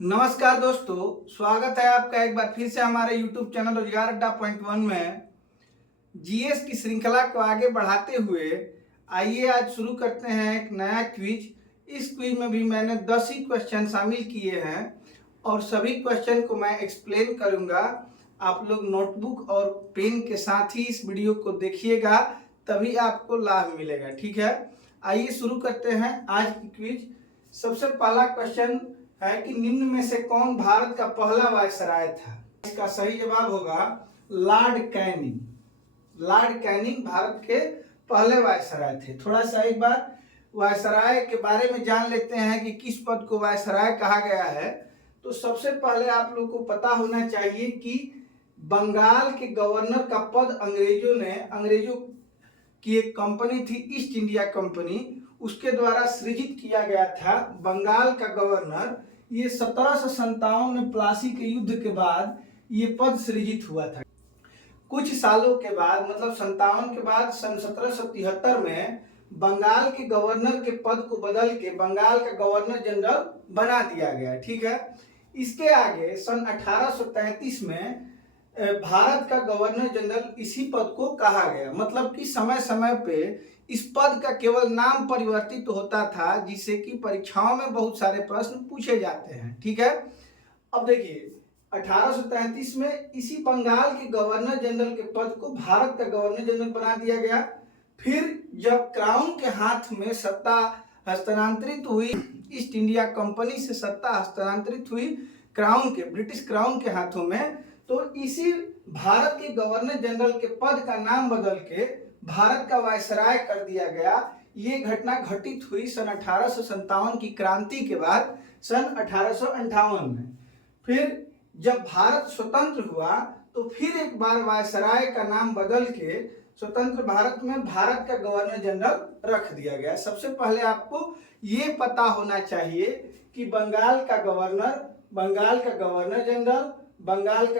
नमस्कार दोस्तों, स्वागत है आपका एक बार फिर से हमारे YouTube चैनल रोजगार अड्डा पॉइंट वन में। जीएस की श्रृंखला को आगे बढ़ाते हुए आइए आज शुरू करते हैं एक नया क्विज। इस क्विज में भी मैंने 10 ही क्वेश्चन शामिल किए हैं और सभी क्वेश्चन को मैं एक्सप्लेन करूंगा। आप लोग नोटबुक और पेन के साथ ही इस वीडियो को देखिएगा, तभी आपको लाभ मिलेगा। ठीक है, आइए शुरू करते हैं आज की क्विज। सबसे पहला क्वेश्चन है कि निम्न में से कौन भारत का पहला वायसराय था? इसका सही जवाब होगा Lord Canning. Lord Canning Bharat के पहले वायसराय थे। थोड़ा सा एक बार वायसराय के बारे में जान लेते हैं कि किस पद को वायसराय कहा गया है। तो सबसे पहले आप लोग को पता होना चाहिए कि बंगाल के गवर्नर का पद अंग्रेजों की एक कंपनी थी, ईस्ट इंडिया कंपनी, उसके द्वारा सृजित किया गया था। बंगाल का गवर्नर, ये 1757 में प्लासी के युद्ध के बाद ये पद सृजित हुआ था। कुछ सालों के बाद, मतलब 57 के बाद, सन 1773 में बंगाल के गवर्नर के पद को बदल के बंगाल का गवर्नर जनरल बना दिया गया। ठीक है, इसके आगे सन 1833 में भारत का गवर्नर जनरल इसी पद को कहा गया। मतलब कि समय समय पे इस पद का केवल नाम परिवर्तित होता था, जिससे कि परीक्षाओं में बहुत सारे प्रश्न पूछे जाते हैं। ठीक है, अब देखिए 1833 में इसी बंगाल के गवर्नर जनरल के पद को भारत का गवर्नर जनरल बना दिया गया। फिर जब क्राउन के हाथ में सत्ता हस्तांतरित हुई, ईस्ट इंडिया कंपनी से सत्ता हस्तांतरित हुई क्राउन के, ब्रिटिश क्राउन के हाथों में, तो इसी भारत के गवर्नर जनरल के पद का नाम बदल के भारत का वायसराय कर दिया गया। ये घटना घटित हुई सन 1857 की क्रांति के बाद, सन 1858 में। फिर जब भारत स्वतंत्र हुआ तो फिर एक बार वायसराय का नाम बदल के स्वतंत्र भारत में भारत का गवर्नर जनरल रख दिया गया। सबसे पहले आपको ये पता होना चाहिए कि बंगाल का गवर्नर जनरल, भारत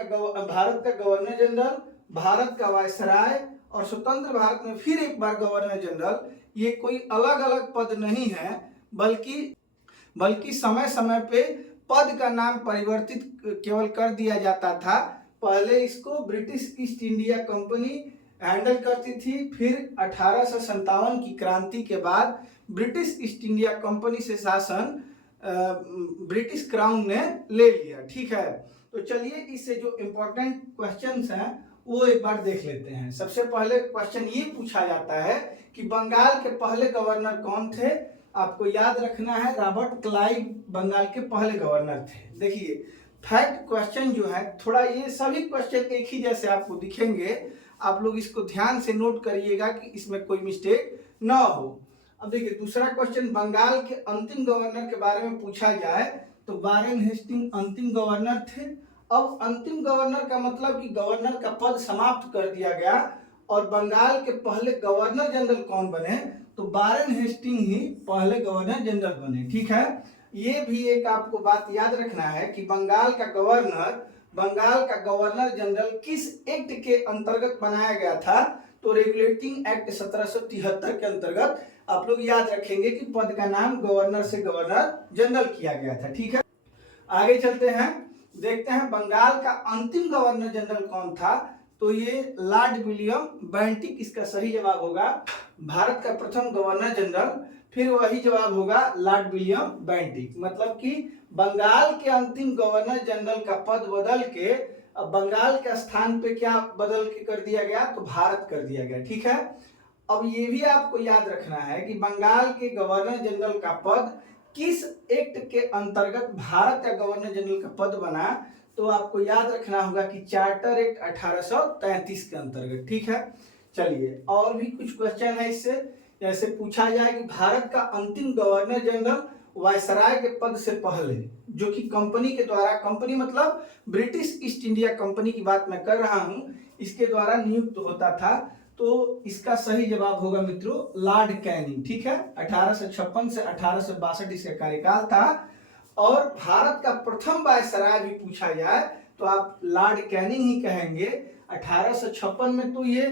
का गवर्नर जनरल, भारत का वायसराय और स्वतंत्र भारत में फिर एक बार गवर्नर जनरल, ये कोई अलग अलग पद नहीं है, बल्कि समय समय पे पद का नाम परिवर्तित केवल कर दिया जाता था। पहले इसको British east India company handle करती थी, फिर 1857 की क्रांति के बाद ब्रिटिश ईस्ट इंडिया कंपनी से शासन ब्रिटिश क्राउन ने ले लिया। ठीक है, तो चलिए इससे जो इम्पोर्टेंट क्वेश्चंस हैं वो एक बार देख लेते हैं। सबसे पहले क्वेश्चन ये पूछा जाता है कि बंगाल के पहले गवर्नर कौन थे? आपको याद रखना है, रॉबर्ट क्लाइव बंगाल के पहले गवर्नर थे। देखिए फैक्ट क्वेश्चन जो है, थोड़ा ये सभी क्वेश्चन एक ही जैसे आपको दिखेंगे, आप लोग इसको ध्यान से नोट करिएगा कि इसमें कोई मिस्टेक ना हो। अब देखिए दूसरा क्वेश्चन, बंगाल के अंतिम गवर्नर के बारे में पूछा जाए तो वारेन हेस्टिंग अंतिम गवर्नर थे। अब अंतिम गवर्नर का मतलब कि गवर्नर का पद समाप्त कर दिया गया और बंगाल के पहले गवर्नर जनरल कौन बने? तो वारेन हेस्टिंग ही पहले गवर्नर जनरल बने। ठीक है, ये भी एक आपको बात याद रखना है कि बंगाल का गवर्नर जनरल किस एक्ट के अंतर्गत बनाया गया था? तो रेगुलेटिंग एक्ट 1773 के अंतर्गत आप लोग याद रखेंगे कि पद का नाम गवर्नर से गवर्नर जनरल किया गया था। ठीक है, आगे चलते हैं, देखते हैं बंगाल का अंतिम गवर्नर जनरल कौन था। तो ये लॉर्ड विलियम बेंटिक इसका सही जवाब होगा। भारत का प्रथम गवर्नर जनरल, फिर वही जवाब होगा लॉर्ड विलियम बेंटिक। मतलब कि बंगाल के अंतिम गवर्नर जनरल का पद बदल के अब बंगाल के स्थान पे क्या बदल के कर दिया गया? तो भारत कर दिया गया। ठीक है, अब ये भी आपको याद रखना है कि बंगाल के गवर्नर जनरल का पद किस एक्ट के अंतर्गत भारत का गवर्नर जनरल का पद बना? तो आपको याद रखना होगा कि चार्टर एक्ट 1833 के अंतर्गत। ठीक है, चलिए और भी कुछ क्वेश्चन है इससे, जैसे पूछा जाए कि भारत का अंतिम गवर्नर जनरल वायसराय के पद से पहले, जो कि कंपनी के द्वारा, कंपनी मतलब ब्रिटिश ईस्ट इंडिया कंपनी की बात मैं कर रहा हूं, इसके द्वारा नियुक्त होता था, तो इसका सही जवाब होगा मित्रों लॉर्ड कैनिंग। ठीक है, 1856 से 1862 इसका कार्यकाल था। और भारत का प्रथम वायसराय भी पूछा जाए तो आप लॉर्ड कैनिंग ही कहेंगे। 1856 में तो ये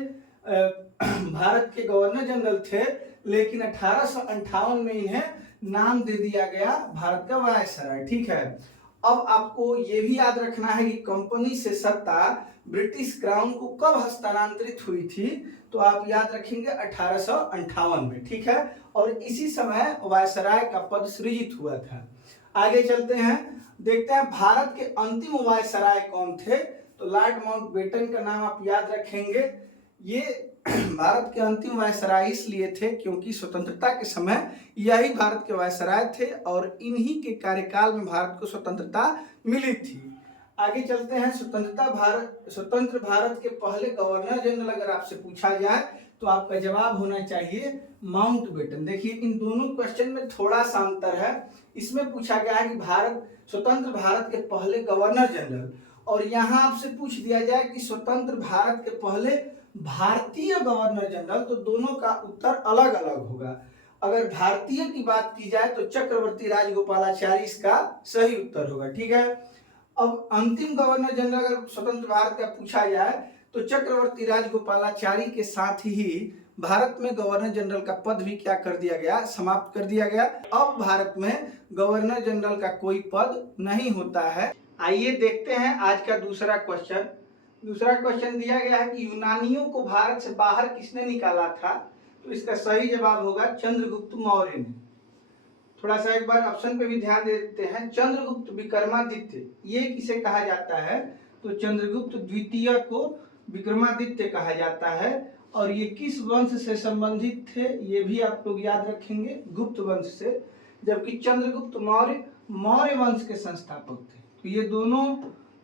भारत के गवर्नर जनरल थे, लेकिन 1858 में इन्हें नाम दे दिया गया भारत का वायसराय। ठीक है, अब आपको ये भी याद रखना है कि कंपनी से सत्ता ब्रिटिश क्राउन को कब हस्तांतरित हुई थी, तो आप याद रखेंगे 1858 में, ठीक है। और इसी समय वायसराय का पद सृजित हुआ था। आगे चलते हैं, देखते हैं भारत के अंतिम वायसराय कौन थे। तो लॉर्ड माउंटबेटन का नाम आप याद रखेंगे। ये भारत के अंतिम वायसराय इसलिए थे क्योंकि स्वतंत्रता के समय यही भारत के वायसराय थे और इन्हीं के कार्यकाल में भारत को स्वतंत्रता मिली थी। आगे चलते हैं, स्वतंत्र भारत के पहले गवर्नर जनरल अगर आपसे पूछा जाए तो आपका जवाब होना चाहिए माउंटबेटन। देखिए इन दोनों क्वेश्चन में थोड़ा सा अंतर है। इसमें पूछा गया है कि स्वतंत्र भारत के पहले गवर्नर जनरल, और यहाँ आपसे पूछ दिया जाए कि स्वतंत्र भारत के पहले भारतीय गवर्नर जनरल, तो दोनों का उत्तर अलग अलग होगा। अगर भारतीय की बात की जाए तो चक्रवर्ती राजगोपालाचारी इसका सही उत्तर होगा, ठीक है। अब अंतिम गवर्नर जनरल अगर स्वतंत्र भारत का पूछा जाए तो चक्रवर्ती राजगोपालाचारी के साथ ही भारत में गवर्नर जनरल का पद भी क्या कर दिया गया, समाप्त कर दिया गया। अब भारत में गवर्नर जनरल का कोई पद नहीं होता है। आइए देखते हैं आज का दूसरा क्वेश्चन। दूसरा क्वेश्चन दिया गया है कि यूनानियों को भारत से बाहर किसने निकाला था, तो इसका सही जवाब होगा चंद्रगुप्त मौर्य ने। थोड़ा सा एक बार ऑप्शन पे भी ध्यान दे देते हैं। चंद्रगुप्त विक्रमादित्य ये किसे कहा जाता है, तो चंद्रगुप्त द्वितीय को विक्रमादित्य कहा जाता है। और ये किस वंश से संबंधित थे, ये भी आप लोग याद रखेंगे, गुप्त वंश से। जबकि चंद्रगुप्त मौर्य मौर्य वंश के संस्थापक थे। तो ये दोनों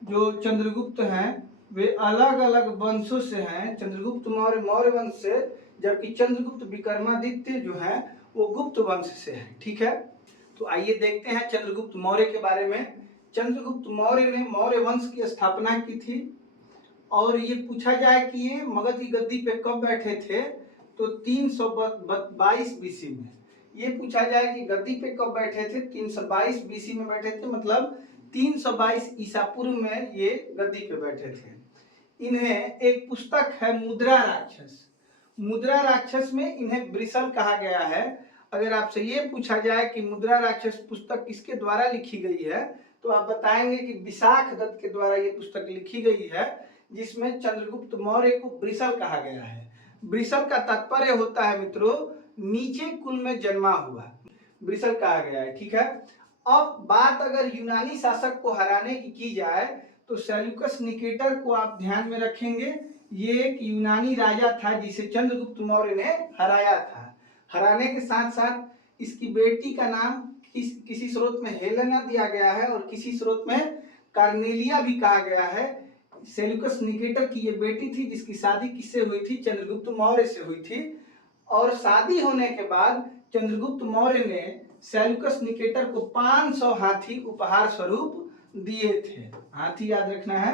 जो चंद्रगुप्त हैं वे अलग अलग वंशों से हैं। चंद्रगुप्त मौर्य मौर्य वंश से, जबकि चंद्रगुप्त विक्रमादित्य जो है वो गुप्त वंश से है, ठीक है। तो आइए देखते हैं चंद्रगुप्त मौर्य के बारे में। चंद्रगुप्त मौर्य ने मौर्य वंश की स्थापना की थी। और ये पूछा जाए कि ये मगध की गद्दी पे कब बैठे थे, तो 322 बीसी में। ये पूछा जाए कि गद्दी पे कब बैठे थे, 322 बीसी में बैठे थे, मतलब 322 ईसा पूर्व में ये गद्दी पे बैठे थे। इन्हें एक पुस्तक है मुद्रा राक्षस। मुद्रा राक्षस में इन्हें ब्रिसल कहा गया है। अगर आपसे ये पूछा जाए कि मुद्रा राक्षस पुस्तक किसके द्वारा लिखी गई है, तो आप बताएंगे कि विशाख दत्त के द्वारा ये पुस्तक लिखी गई है, जिसमें चंद्रगुप्त मौर्य को ब्रिसल कहा गया है। ब्रिसल का तात्पर्य होता है मित्रों नीचे कुल में जन्मा हुआ, ब्रिसल कहा गया है, ठीक है। अब बात अगर यूनानी शासक को हराने की जाए तो सेल्यूकस निकेटर को आप ध्यान में रखेंगे। ये एक यूनानी राजा था जिसे चंद्रगुप्त मौर्य ने हराया था। हराने के साथ साथ इसकी बेटी का नाम किसी स्रोत में हेलेना दिया गया है और किसी स्रोत में कार्नेलिया भी कहा गया है। सेल्यूकस निकेटर की ये बेटी थी जिसकी शादी किससे हुई थी, चंद्रगुप्त मौर्य से हुई थी। और शादी होने के बाद चंद्रगुप्त मौर्य ने सेल्यूकस निकेटर को 500 हाथी उपहार स्वरूप दिए थे। हाथी याद रखना है।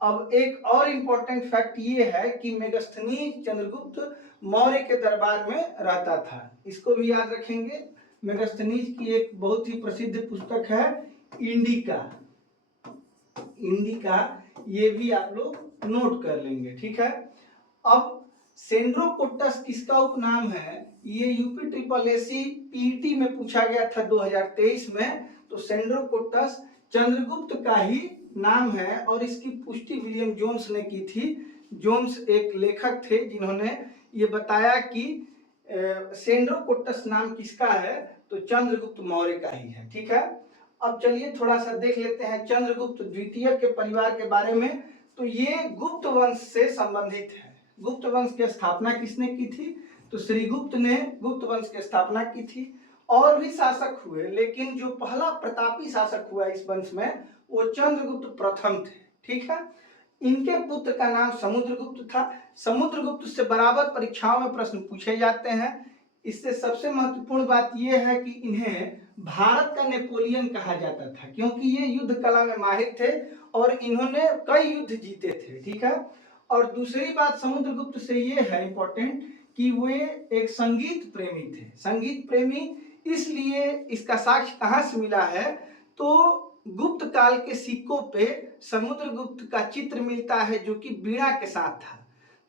अब एक और इम्पोर्टेंट फैक्ट ये है कि मेगस्थनीज चंद्रगुप्त मौर्य के दरबार में रहता था, इसको भी याद रखेंगे। मेगस्थनीज की एक बहुत ही प्रसिद्ध पुस्तक है इंडिका। इंडिका ये भी आप लोग नोट कर लेंगे, ठीक है। अब सेंड्रोकोट्टस किसका उपनाम है, ये यूपी ट्रिपल एसी पीटी में पूछा गया था 2023 में। तो सेंड्रोकोट्टस चंद्रगुप्त का ही नाम है और इसकी पुष्टि विलियम जोन्स ने की थी। जोन्स एक लेखक थे जिन्होंने ये बताया कि सेंड्रोकोट्टस नाम किसका है, तो चंद्रगुप्त मौर्य का ही है, ठीक है। अब चलिए थोड़ा सा देख लेते हैं चंद्रगुप्त द्वितीय के परिवार के बारे में। तो ये गुप्त वंश से संबंधित है। गुप्त वंश की स्थापना किसने की थी, तो श्रीगुप्त ने गुप्त वंश की स्थापना की थी। और भी शासक हुए लेकिन जो पहला प्रतापी शासक हुआ इस वंश में वो चंद्रगुप्त प्रथम थे, ठीक है। इनके पुत्र का नाम समुद्रगुप्त था। समुद्रगुप्त से बराबर परीक्षाओं में प्रश्न पूछे जाते हैं। इससे सबसे महत्वपूर्ण बात यह है कि इन्हें भारत का नेपोलियन कहा जाता था क्योंकि ये युद्ध कला में माहिर थे और इन्होंने कई युद्ध जीते थे, ठीक है। और दूसरी बात समुद्रगुप्त से ये है इंपॉर्टेंट कि वे एक संगीत प्रेमी थे। संगीत प्रेमी इसलिए इसका साक्ष्य कहाँ से मिला है, तो गुप्त काल के सिक्कों पे समुद्रगुप्त का चित्र मिलता है जो कि वीणा के साथ था।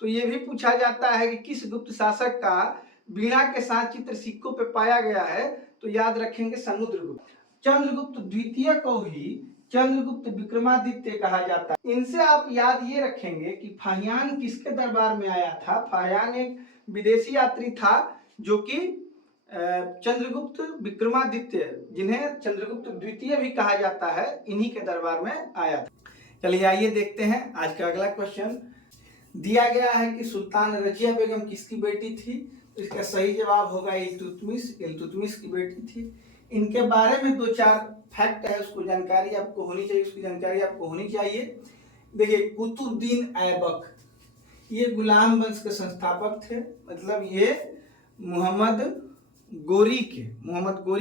तो ये भी पूछा जाता है कि किस गुप्त शासक का वीणा के साथ चित्र सिक्कों पे पाया गया है, तो याद रखेंगे समुद्रगुप्त। चंद्रगुप्त द्वितीय को ही चंद्रगुप्त विक्रमादित्य कहा जाता है। इनसे आप याद ये रखेंगे कि फाहियान किसके दरबार में आया था। फाहियान एक विदेशी यात्री था जो कि चंद्रगुप्त विक्रमादित्य, जिन्हें चंद्रगुप्त द्वितीय भी कहा जाता है, इन्हीं के दरबार में आया था। चलिए आइए देखते हैं आज का अगला क्वेश्चन। दिया गया है कि सुल्तान रजिया बेगम किसकी बेटी थी। तो इसका सही जवाब होगा इल्तुतमिश। इल्तुतमिश की बेटी थी। इनके बारे में 2-4 फैक्ट है, उसको जानकारी आपको होनी चाहिए, उसकी जानकारी आपको होनी चाहिए। देखिए, कुतुबुद्दीन ऐबक ये गुलाम वंश के संस्थापक थे। मतलब ये मोहम्मद गोरी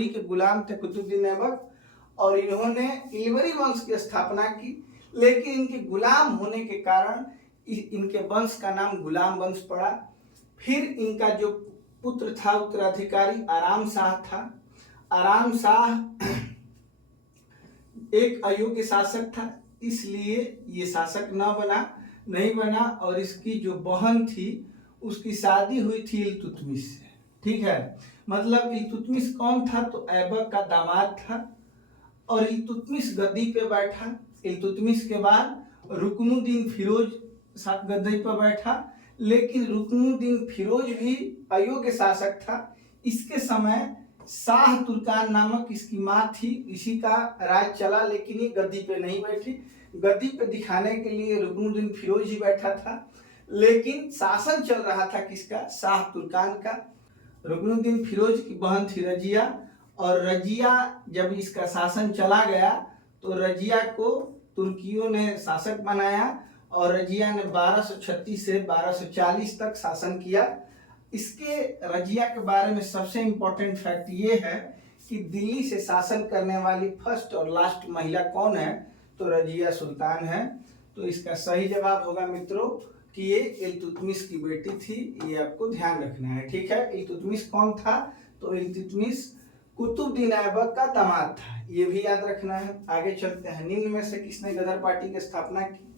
के गुलाम थे कुतुबुद्दीन ऐबक, और इन्होंने इलवरी वंश की स्थापना की। लेकिन इनके गुलाम होने के कारण इनके वंश का नाम गुलाम वंश पड़ा। फिर इनका जो पुत्र था उत्तराधिकारी आराम शाह था। आराम शाह एक अयोग्य शासक था, इसलिए ये शासक नहीं बना और इसकी जो बहन थी उसकी शादी हुई थी इल्तुतमिश से। ठीक है, मतलब इल्तुतमिश कौन था, तो ऐबक का दामाद था और इल्तुतमिश गद्दी पे बैठा। इल्तुतमिश के बाद रुकनुद्दीन फिरोज गद्दी पर बैठा, लेकिन रुकनुद्दीन फिरोज भी अयोग्य शासक था। इसके समय शाह तुर्कान नामक इसकी माँ थी, इसी का राज चला, लेकिन ये गद्दी पे नहीं बैठी। गद्दी पे दिखाने के लिए रुकनुद्दीन फिरोज ही बैठा था, लेकिन शासन चल रहा था किसका, शाह तुर्कान का। रुकनुद्दीन फिरोज की बहन थी रजिया, और रजिया जब इसका शासन चला गया तो रजिया को तुर्कियों ने शासक बनाया और रजिया ने 1236 से 1240 तक शासन किया। इसके रजिया के बारे में सबसे इम्पोर्टेंट फैक्ट ये है कि दिल्ली से शासन करने वाली फर्स्ट और लास्ट महिला कौन है, तो रजिया सुल्तान है। तो इसका सही जवाब होगा मित्रों कि ये इल्तुतमिश की बेटी थी। ये आपको ध्यान रखना है। ठीक है, इल्तुतमिश कौन था, तो इल्तुतमिश कुतुबुद्दीन ऐबक का दामाद था, ये भी याद रखना है। आगे चलते हैं। निम्न में से किसने गदर पार्टी की स्थापना की।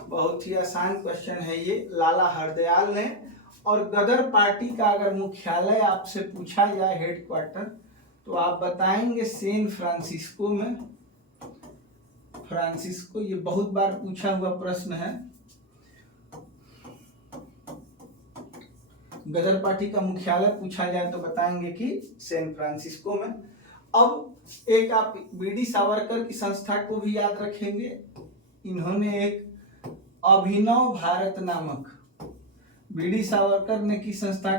बहुत ही आसान क्वेश्चन है ये, लाला हरदयाल ने। और गदर पार्टी का अगर मुख्यालय आपसे पूछा जाए हेडक्वार्टर, तो आप बताएंगे सैन फ्रांसिस्को में। फ्रांसिस्को, ये बहुत बार पूछा हुआ प्रश्न है। गदर पार्टी का मुख्यालय पूछा जाए तो बताएंगे कि सैन फ्रांसिस्को में। अब एक आप बीडी सावरकर की संस्था को भी याद रखेंगे। इन्होंने एक अभिनव भारत नामक, बीडी सावरकर ने किस संस्था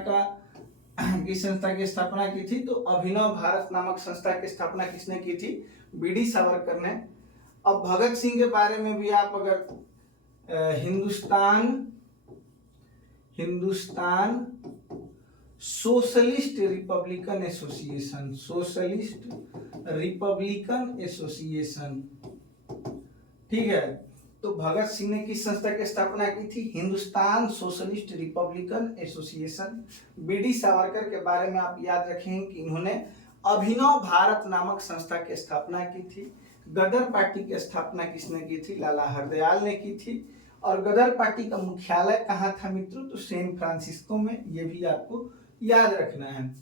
की स्थापना की थी, तो अभिनव भारत नामक संस्था की स्थापना किसने की थी, बीडी सावरकर ने। अब भगत सिंह के बारे में भी आप अगर हिंदुस्तान सोशलिस्ट रिपब्लिकन एसोसिएशन, ठीक है, तो भगत सिंह ने किस संस्था की स्थापना की थी, Hindustan socialist republican association. BD Savarkar के बारे में आप याद रखेंगे कि इन्होंने अभिनव भारत नामक संस्था की स्थापना की थी। गदर पार्टी की स्थापना किसने की थी, लाला हरदयाल ने की थी। और गदर पार्टी का मुख्यालय कहाँ था मित्रों, तो सैन फ्रांसिस्को में। ये भी आपको याद रखना है।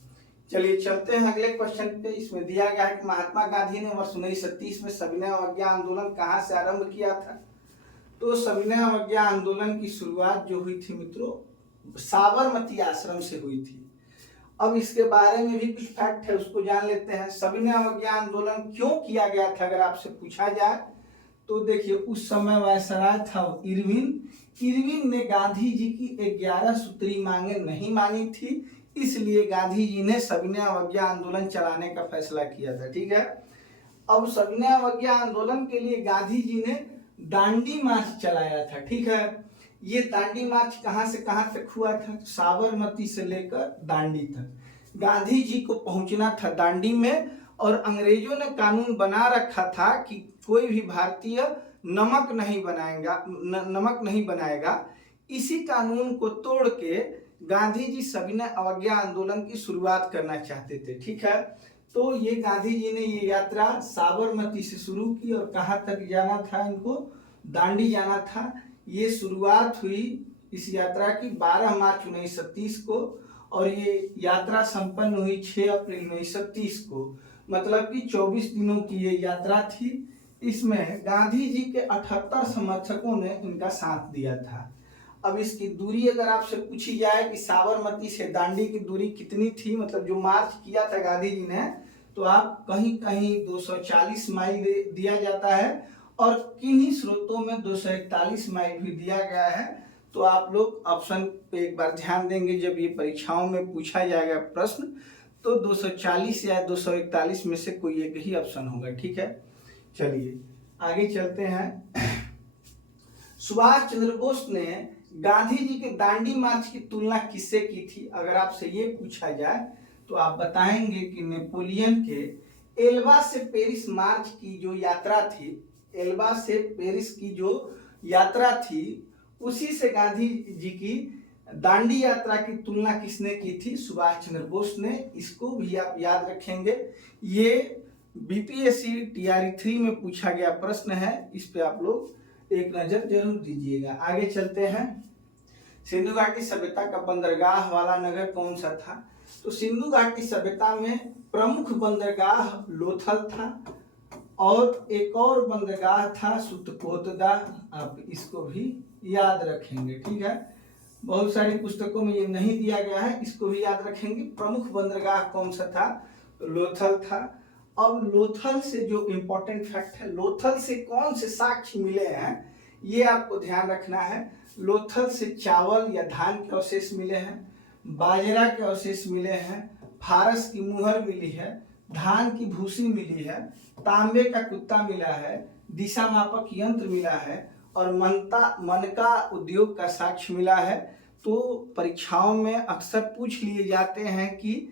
चलिए चलते हैं अगले क्वेश्चन पे। इसमें दिया गया है कि महात्मा गांधी ने वर्ष 1930 में सविनय अवज्ञा आंदोलन कहाँ से आरंभ किया था। तो सविनय अवज्ञा आंदोलन की शुरुआत जो हुई थी मित्रों, साबरमती आश्रम से हुई थी। अब इसके बारे में भी कुछ फैक्ट है, उसको जान लेते हैं। सविनय अवज्ञा आंदोलन क्यों किया गया था अगर आपसे पूछा जाए, तो देखिए उस समय वायसराय था इरविन ने गांधी जी की 11 सूत्री मांगे नहीं मानी थी, इसलिए गांधी जी ने सविनय अवज्ञा आंदोलन चलाने का फैसला किया था। ठीक है, अब सविनय अवज्ञा आंदोलन के लिए गांधी जी ने दांडी मार्च चलाया था। ठीक है, ये दांडी मार्च कहां से कहां तक हुआ था, साबरमती से लेकर दांडी तक। गांधी जी को पहुंचना था दांडी में, और अंग्रेजों ने कानून बना रखा था कि कोई भी भारतीय नमक नहीं बनाएगा। इसी कानून को तोड़ के गांधी जी सविनय अवज्ञा आंदोलन की शुरुआत करना चाहते थे। ठीक है, तो ये गांधी जी ने ये यात्रा साबरमती से शुरू की और कहाँ तक जाना था, इनको दांडी जाना था। ये शुरुआत हुई इस यात्रा की 12 मार्च 1930 को, और ये यात्रा संपन्न हुई 6 अप्रैल 1930 को। मतलब कि 24 दिनों की ये यात्रा थी। इसमें गांधी जी के 78 समर्थकों ने इनका साथ दिया था। अब इसकी दूरी अगर आपसे पूछी जाए कि साबरमती से दांडी की दूरी कितनी थी, मतलब जो मार्च किया था गांधी जी ने, तो आप कहीं कहीं 240 माइल दिया जाता है और किन्हीं स्रोतों में 241 माइल भी दिया गया है। तो आप लोग ऑप्शन पे एक बार ध्यान देंगे, जब ये परीक्षाओं में पूछा जाएगा प्रश्न तो 240 या 241 में से कोई एक ही ऑप्शन होगा। ठीक है, चलिए आगे चलते हैं। सुभाष चंद्र बोस ने गांधी जी के दांडी मार्च की तुलना किससे की थी? अगर आपसे ये पूछा जाए तो आप बताएंगे कि नेपोलियन के एल्बा से पेरिस मार्च की जो यात्रा थी, एल्बा से पेरिस की जो यात्रा थी, उसी से गांधी जी की दांडी यात्रा की तुलना किसने की थी? सुभाष चंद्र बोस ने। इसको भी आप याद रखेंगे, ये बीपीएससी टीआरई 3 में पूछा गया प्रश्न है, इस पे आप लोग एक नजर जरूर दीजिएगा। आगे चलते हैं। सिंधु घाटी सभ्यता का बंदरगाह वाला नगर कौन सा था? तो सिंधु घाटी सभ्यता में प्रमुख बंदरगाह लोथल था और एक और बंदरगाह था सुतकोतदा। आप इसको भी याद रखेंगे। ठीक है, बहुत सारी पुस्तकों में ये नहीं दिया गया है, इसको भी याद रखेंगे। प्रमुख बंदरगाह कौन सा था? तो लोथल था। अब लोथल से जो इम्पोर्टेंट फैक्ट है, लोथल से कौन से साक्ष्य मिले हैं, ये आपको ध्यान रखना है। लोथल से चावल या धान के अवशेष मिले हैं, बाजरा के अवशेष मिले हैं, फारस की मुहर मिली है, धान की भूसी मिली है, तांबे का कुत्ता मिला है, दिशा मापक यंत्र मिला है और मनका उद्योग का साक्ष्य मिला है। तो परीक्षाओं में अक्सर पूछ लिए जाते हैं कि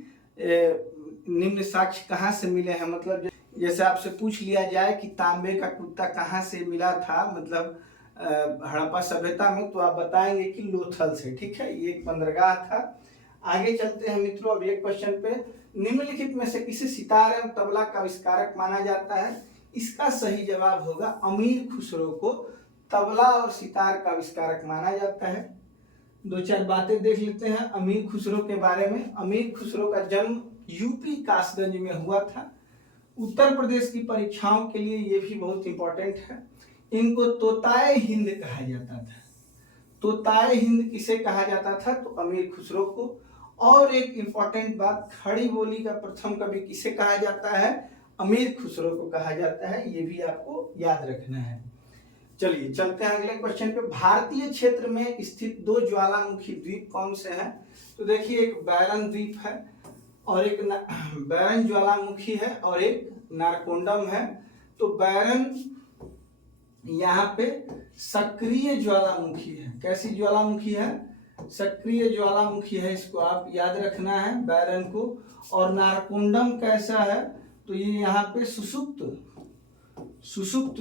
निम्न साक्ष्य कहाँ से मिले हैं, मतलब जैसे आपसे पूछ लिया जाए कि तांबे का कुत्ता कहाँ से मिला था, मतलब हड़प्पा सभ्यता में, तो आप बताएंगे कि लोथल से। ठीक है, ये एक बंदरगाह था। आगे चलते हैं मित्रों अगले क्वेश्चन पे। निम्नलिखित में से किसे सितार एवं तबला का आविष्कारक माना जाता है? इसका सही जवाब होगा अमीर खुसरो को तबला और सितार का आविष्कारक माना जाता है। दो चार बातें देख लेते हैं अमीर खुसरो के बारे में। अमीर खुसरो का जन्म यूपी कासगंज में हुआ था। उत्तर प्रदेश की परीक्षाओं के लिए ये भी बहुत इंपॉर्टेंट है। इनको तोताए हिंद कहा जाता था। तोताए हिंद किसे कहा जाता था? तो अमीर खुसरो को। और एक इंपॉर्टेंट बात, खड़ी बोली का प्रथम कवि किसे कहा जाता है? अमीर खुसरो को कहा जाता है, ये भी आपको याद रखना है। चलिए चलते हैं अगले क्वेश्चन पे। भारतीय क्षेत्र में स्थित दो ज्वालामुखी द्वीप कौन से हैं? तो देखिए, एक बैरन द्वीप है और एक बैरन ज्वालामुखी है और एक नारकोंडम है। तो बैरन यहाँ पे सक्रिय ज्वालामुखी है। कैसी ज्वालामुखी है? सक्रिय ज्वालामुखी है, इसको आप याद रखना है बैरन को। और नारकोंडम कैसा है? तो ये यहाँ पे सुषुप्त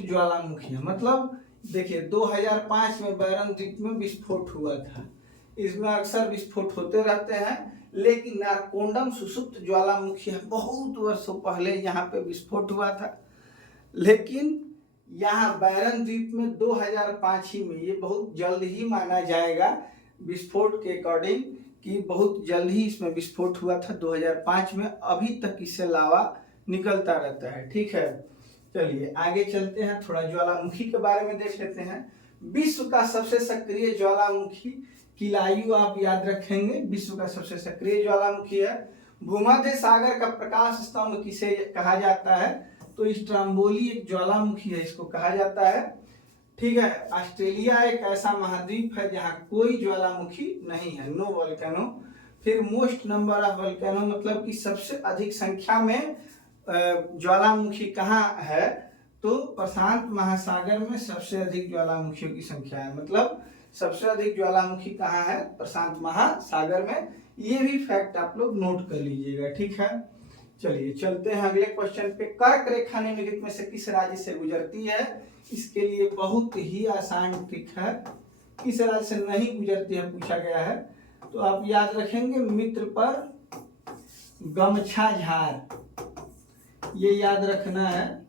ज्वालामुखी है। मतलब देखिए 2005 में बैरन द्वीप में विस्फोट हुआ था। इसमें अक्सर विस्फोट होते रहते हैं, लेकिन नारकोंडम सुषुप्त ज्वालामुखी है। बहुत वर्षों पहले यहाँ पे विस्फोट हुआ था, लेकिन यहाँ बैरन द्वीप में 2005 ही में, ये बहुत जल्द ही माना जाएगा विस्फोट के अकॉर्डिंग कि बहुत जल्द ही इसमें विस्फोट हुआ था 2005 में। अभी तक इससे लावा निकलता रहता है। ठीक है, चलिए आगे चलते हैं, थोड़ा ज्वालामुखी के बारे में देख लेते हैं। विश्व का सबसे सक्रिय ज्वालामुखी किलायु आप याद रखेंगे, विश्व का सबसे सक्रिय ज्वालामुखी है। भूमध्य सागर का प्रकाश स्तंभ किसे कहा जाता है? तो स्ट्रोम्बोली एक ज्वालामुखी है, इसको कहा जाता है। ठीक है, ऑस्ट्रेलिया एक ऐसा महाद्वीप है जहाँ कोई ज्वालामुखी नहीं है, नो वोल्केनो। फिर मोस्ट नंबर ऑफ वोल्केनो, मतलब कि सबसे अधिक संख्या में ज्वालामुखी कहाँ है? तो प्रशांत महासागर में सबसे अधिक ज्वालामुखियों की संख्या है। मतलब सबसे अधिक ज्वालामुखी कहाँ है? प्रशांत महासागर में। ये भी फैक्ट आप लोग नोट कर लीजिएगा। ठीक है, चलिए चलते हैं अगले क्वेश्चन पे। कर्क रेखा निम्नलिखित में से किस राज्य से गुजरती है? इसके लिए बहुत ही आसान ट्रिक है, किस राज्य से नहीं गुजरती है पूछा गया है। तो आप याद रखेंगे मित्र पर गमछा झार, ये याद रखना है।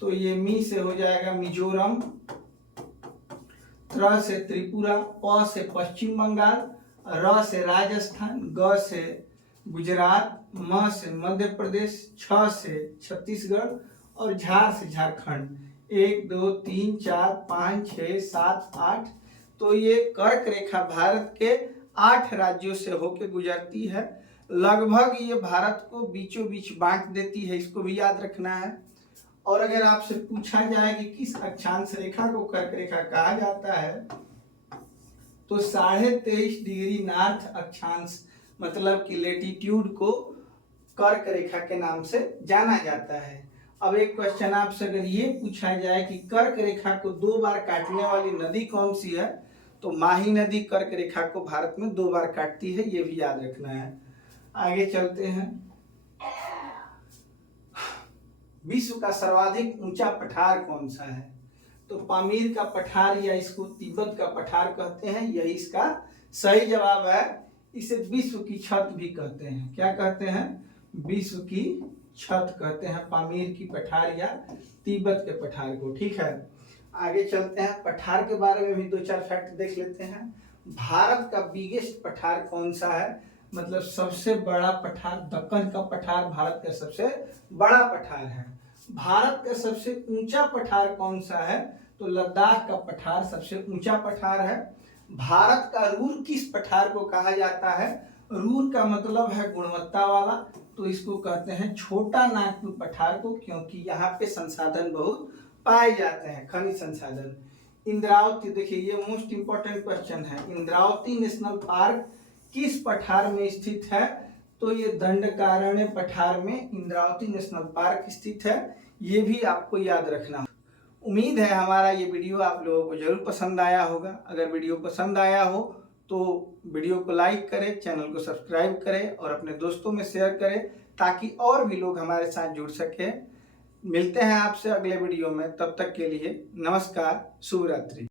तो ये मी से हो जाएगा मिजोरम, त्र से त्रिपुरा, प से पश्चिम बंगाल, र से राजस्थान, ग से गुजरात, म से मध्य प्रदेश, छ से छत्तीसगढ़ और झार से झारखंड। 1 2 3 4 5 6 7 8। तो ये कर्क रेखा भारत के 8 राज्यों से होकर गुजरती है। लगभग ये भारत को बीचों बीच बांट देती है, इसको भी याद रखना है। और अगर आपसे पूछा जाए कि किस अक्षांश रेखा को कर्क रेखा कहा जाता है, तो 23.5 डिग्री नॉर्थ अक्षांश मतलब कि लेटीट्यूड को कर्क रेखा के नाम से जाना जाता है। अब एक क्वेश्चन आपसे अगर ये पूछा जाए कि कर्क रेखा को 2 बार काटने वाली नदी कौन सी है, तो माही नदी कर्क रेखा को भारत में 2 बार काटती है, ये भी याद रखना है। आगे चलते हैं। विश्व का सर्वाधिक ऊंचा पठार कौन सा है, तो पामीर का पठार या इसको तिब्बत का पठार कहते हैं, यही इसका सही जवाब है। इसे विश्व की छत भी कहते हैं। क्या कहते हैं? विश्व की छत कहते हैं पामीर की पठार या तिब्बत के पठार को। ठीक है, आगे चलते हैं। पठार के बारे में भी 2-4 फैक्ट देख लेते हैं। भारत का बिगेस्ट पठार कौन सा है, मतलब सबसे बड़ा पठार, दक्कन का पठार भारत का सबसे बड़ा पठार है। भारत का सबसे ऊंचा पठार कौन सा है, तो लद्दाख का पठार सबसे ऊंचा पठार है। भारत का रूर किस पठार को कहा जाता है, रूर का मतलब है गुणवत्ता वाला, तो इसको कहते हैं छोटा नागपुर पठार को, क्योंकि यहाँ पे संसाधन बहुत पाए जाते हैं, खनिज संसाधन। इंद्रावती, देखिए ये मोस्ट इंपॉर्टेंट क्वेश्चन है। इंद्रावती नेशनल पार्क किस पठार में स्थित है, तो ये दंडकारण्य पठार में इंद्रावती नेशनल पार्क स्थित है, ये भी आपको याद रखना। उम्मीद है हमारा ये वीडियो आप लोगों को जरूर पसंद आया होगा। अगर वीडियो पसंद आया हो तो वीडियो को लाइक करें, चैनल को सब्सक्राइब करें और अपने दोस्तों में शेयर करें, ताकि और भी लोग हमारे साथ जुड़ सकें। मिलते हैं आपसे अगले वीडियो में, तब तक के लिए नमस्कार, शुभ रात्रि।